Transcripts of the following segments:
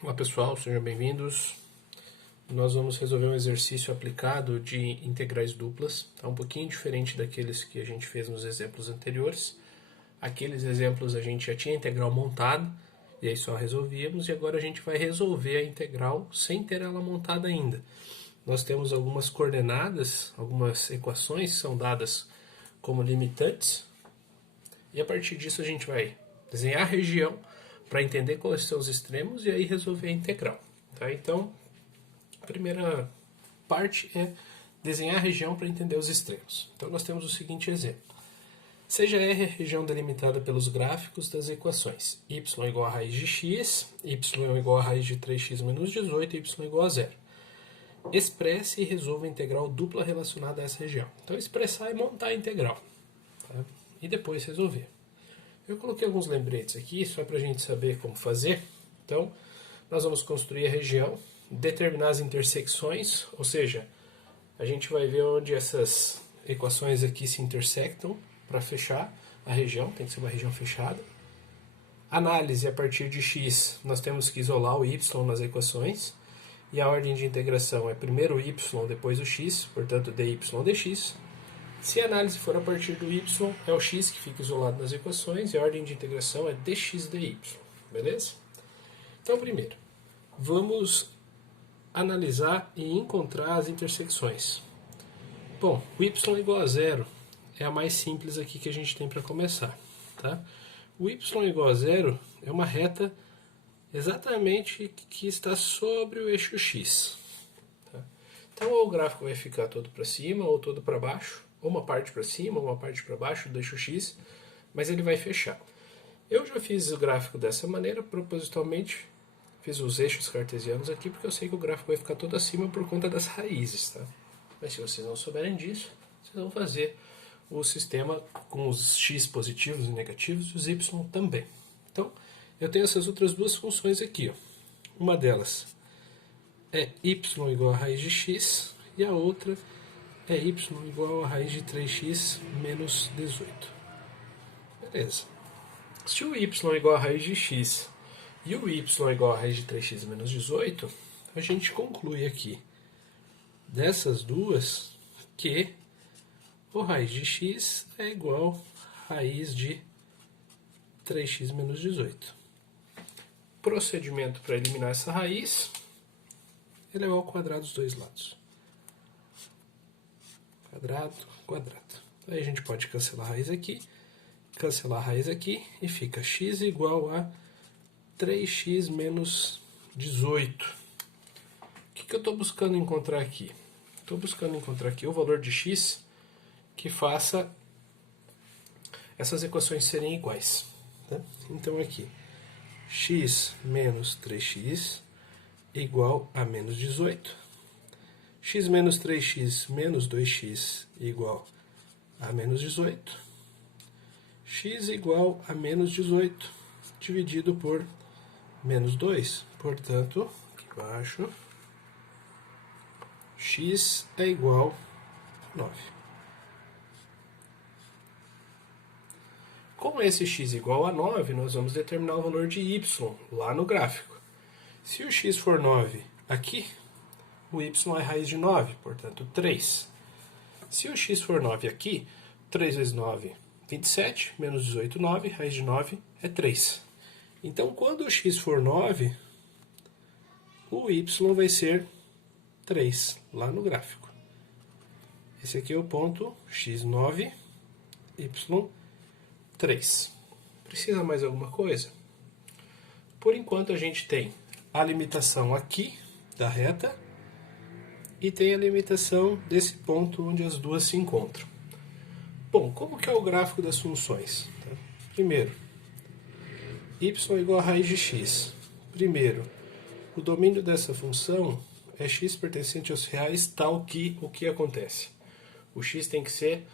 Olá pessoal, sejam bem-vindos. Nós vamos resolver um exercício aplicado de integrais duplas. Tá um pouquinho diferente daqueles que a gente fez nos exemplos anteriores. Aqueles exemplos a gente já tinha a integral montada, e aí só resolvíamos, e agora a gente vai resolver a integral sem ter ela montada ainda. Nós temos algumas coordenadas, algumas equações que são dadas como limitantes, e a partir disso a gente vai desenhar a região para entender quais são os extremos e aí resolver a integral. Tá? Então, a primeira parte é desenhar a região para entender os extremos. Então, nós temos o seguinte exemplo. Seja R a região delimitada pelos gráficos das equações y igual a raiz de x, y igual a raiz de 3x menos 18 e y igual a zero. Expresse e resolva a integral dupla relacionada a essa região. Então, expressar é montar a integral. Tá? E depois resolver. Eu coloquei alguns lembretes aqui, só para a gente saber como fazer. Então, nós vamos construir a região, determinar as intersecções, ou seja, a gente vai ver onde essas equações aqui se intersectam para fechar a região, tem que ser uma região fechada. Análise a partir de x, nós temos que isolar o y nas equações, e a ordem de integração é primeiro o y, depois o x, portanto dy dx. Se a análise for a partir do y, é o x que fica isolado nas equações e a ordem de integração é dx dy. Beleza? Então, primeiro, vamos analisar e encontrar as intersecções. Bom, o y igual a zero é a mais simples aqui que a gente tem para começar. Tá? O y igual a zero é uma reta exatamente que está sobre o eixo x. Tá? Então, ou o gráfico vai ficar todo para cima ou todo para baixo, ou uma parte para cima, ou uma parte para baixo do eixo x, mas ele vai fechar. Eu já fiz o gráfico dessa maneira, propositalmente, fiz os eixos cartesianos aqui, porque eu sei que o gráfico vai ficar todo acima por conta das raízes. Tá? Mas se vocês não souberem disso, vocês vão fazer o sistema com os x positivos e negativos e os y também. Então, eu tenho essas outras duas funções aqui. Ó. Uma delas é y igual a raiz de x, e a outra é y igual a raiz de 3x menos 18. Beleza. Se o y é igual a raiz de x e o y é igual a raiz de 3x menos 18, a gente conclui aqui dessas duas que o raiz de x é igual a raiz de 3x menos 18. Procedimento para eliminar essa raiz, elevar ao quadrado dos dois lados. Quadrado, quadrado. Aí a gente pode cancelar a raiz aqui, e fica x igual a 3x menos 18. O que eu estou buscando encontrar aqui? Estou buscando encontrar aqui o valor de x que faça essas equações serem iguais. Tá? Então aqui, x menos 3x igual a menos 18. X menos 3x menos 2x igual a menos 18. X igual a menos 18 dividido por menos 2. Portanto, aqui embaixo, x é igual a 9. Com esse x igual a 9, nós vamos determinar o valor de y lá no gráfico. Se o x for 9 aqui, o y é raiz de 9, portanto 3. Se o x for 9 aqui, 3 vezes 9, 27, menos 18, 9, raiz de 9 é 3. Então, quando o x for 9, o y vai ser 3, lá no gráfico. Esse aqui é o ponto x9, y3. Precisa mais alguma coisa? Por enquanto, a gente tem a limitação aqui da reta, e tem a limitação desse ponto onde as duas se encontram. Bom, como que é o gráfico das funções? Primeiro, y igual a raiz de x. Primeiro, o domínio dessa função é x pertencente aos reais, tal que o que acontece? O x tem que ser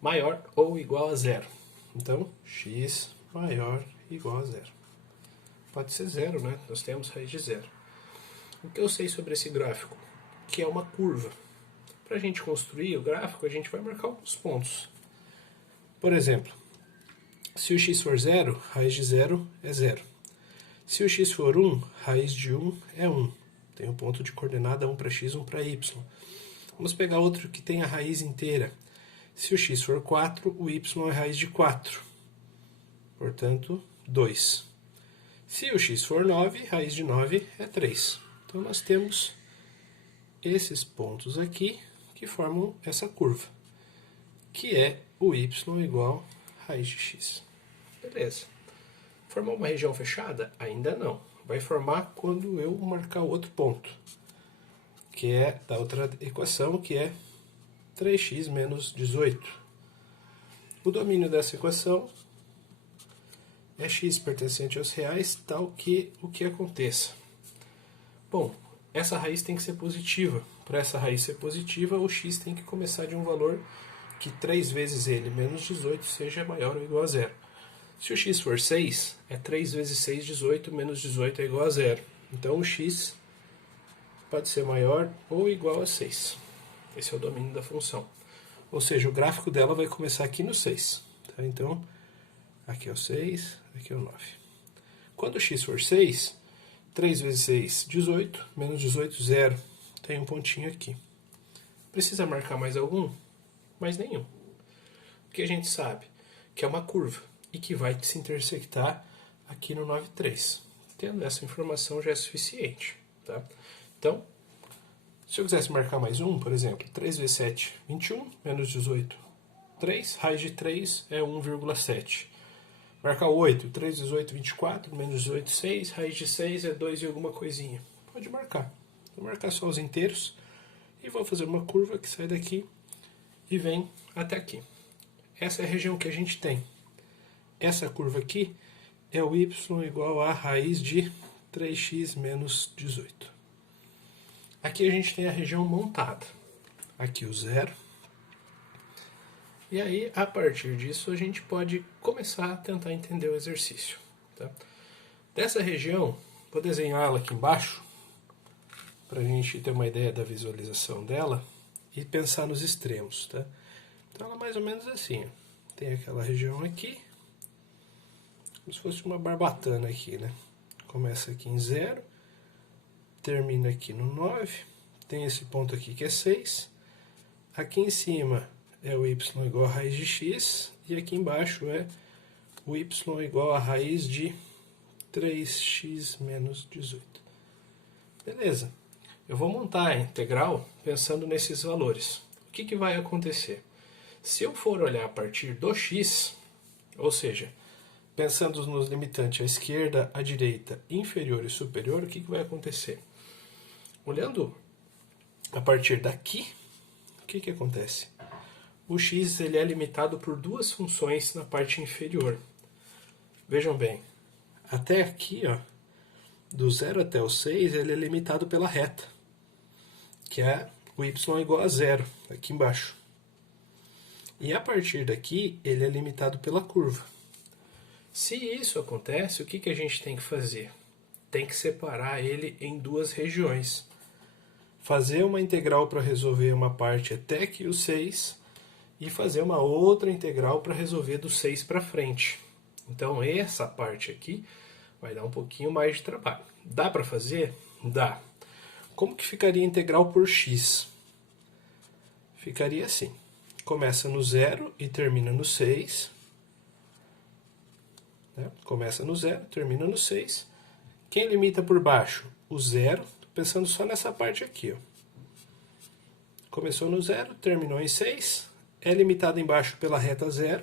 maior ou igual a zero. Então, x maior ou igual a zero. Pode ser zero, né? Nós temos raiz de zero. O que eu sei sobre esse gráfico? Que é uma curva. Para a gente construir o gráfico, a gente vai marcar alguns pontos. Por exemplo, se o x for zero, raiz de zero é zero. Se o x for 1, raiz de 1 é 1. Tem um ponto de coordenada 1 para x, 1 para y. Vamos pegar outro que tem a raiz inteira. Se o x for 4, o y é raiz de 4. Portanto, 2. Se o x for 9, raiz de 9 é 3. Então, nós temos esses pontos aqui que formam essa curva, que é o y igual a raiz de x. Beleza. Formou uma região fechada? Ainda não. Vai formar quando eu marcar outro ponto, que é da outra equação, que é 3x menos 18. O domínio dessa equação é x pertencente aos reais, tal que o que aconteça. Bom, essa raiz tem que ser positiva. Para essa raiz ser positiva, o x tem que começar de um valor que 3 vezes ele menos 18 seja maior ou igual a zero. Se o x for 6, é 3 vezes 6, 18, menos 18 é igual a zero. Então o x pode ser maior ou igual a 6. Esse é o domínio da função. Ou seja, o gráfico dela vai começar aqui no 6. Tá? Então, aqui é o 6, aqui é o 9. Quando o x for 6, 3 vezes 6, 18, menos 18, 0. Tem um pontinho aqui. Precisa marcar mais algum? Mais nenhum. Porque a gente sabe que é uma curva e que vai se intersectar aqui no 9,3. Tendo essa informação já é suficiente. Tá? Então, se eu quisesse marcar mais um, por exemplo, 3 vezes 7, 21, menos 18, 3, raiz de 3 é 1,7. Marcar 8, 3 vezes 8, 24, menos 18, 6, raiz de 6 é 2 e alguma coisinha. Pode marcar. Vou marcar só os inteiros e vou fazer uma curva que sai daqui e vem até aqui. Essa é a região que a gente tem. Essa curva aqui é o y igual a raiz de 3x menos 18. Aqui a gente tem a região montada. Aqui o zero. E aí, a partir disso, a gente pode começar a tentar entender o exercício. Tá? Dessa região, vou desenhá-la aqui embaixo, para a gente ter uma ideia da visualização dela e pensar nos extremos. Tá? Então, ela é mais ou menos assim. Ó. Tem aquela região aqui, como se fosse uma barbatana aqui, né? Começa aqui em 0, termina aqui no 9, tem esse ponto aqui que é 6, aqui em cima é o y igual a raiz de x, e aqui embaixo é o y igual a raiz de 3x menos 18. Beleza. Eu vou montar a integral pensando nesses valores. O que vai acontecer? Se eu for olhar a partir do x, ou seja, pensando nos limitantes à esquerda, à direita, inferior e superior, o que vai acontecer? Olhando a partir daqui, o que acontece? O x ele é limitado por duas funções na parte inferior. Vejam bem, até aqui, ó, do 0 até o 6, ele é limitado pela reta, que é o y igual a 0, aqui embaixo. E a partir daqui, ele é limitado pela curva. Se isso acontece, o que a gente tem que fazer? Tem que separar ele em duas regiões. Fazer uma integral para resolver uma parte até aqui o 6 e fazer uma outra integral para resolver do 6 para frente. Então, essa parte aqui vai dar um pouquinho mais de trabalho. Dá para fazer? Dá. Como que ficaria a integral por x? Ficaria assim. Começa no 0 e termina no 6. Né? Começa no 0, termina no 6. Quem limita por baixo? O 0. Estou pensando só nessa parte aqui. Ó. Começou no 0, terminou em 6. É limitado embaixo pela reta 0.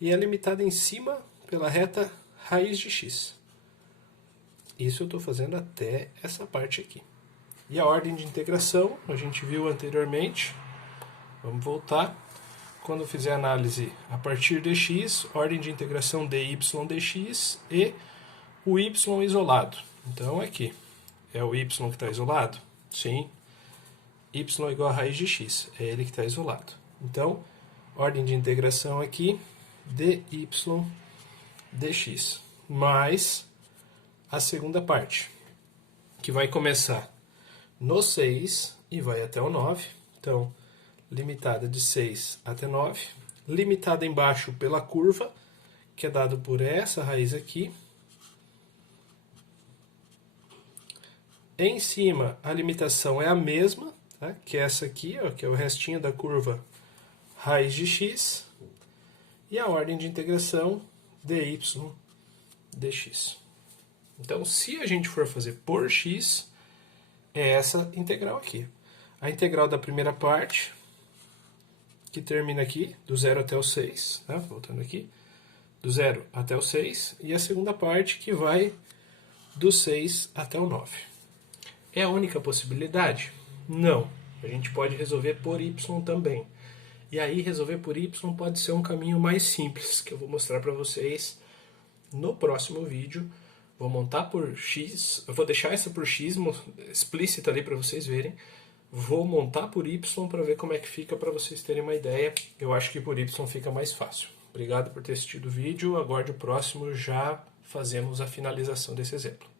E é limitado em cima pela reta raiz de x. Isso eu estou fazendo até essa parte aqui. E a ordem de integração, a gente viu anteriormente. Vamos voltar. Quando eu fizer a análise a partir de x, ordem de integração dy dx e o y isolado. Então aqui, é o y que está isolado? Sim. Y igual a raiz de x, é ele que está isolado. Então, ordem de integração aqui, dy dx, mais a segunda parte, que vai começar no 6 e vai até o 9. Então, limitada de 6 até 9, limitada embaixo pela curva, que é dado por essa raiz aqui, Em cima, a limitação é a mesma, tá? Que é essa aqui, ó, que é o restinho da curva raiz de x, e a ordem de integração dy dx. Então, se a gente for fazer por x, é essa integral aqui. A integral da primeira parte, que termina aqui, do 0 até o 6, né? Voltando aqui, do 0 até o 6, e a segunda parte que vai do 6 até o 9. É a única possibilidade? Não. A gente pode resolver por y também. E aí resolver por y pode ser um caminho mais simples, que eu vou mostrar para vocês no próximo vídeo. Vou montar por x, eu vou deixar essa por x explícita ali para vocês verem. Vou montar por y para ver como é que fica, para vocês terem uma ideia. Eu acho que por y fica mais fácil. Obrigado por ter assistido o vídeo. Aguarde o próximo, já fazemos a finalização desse exemplo.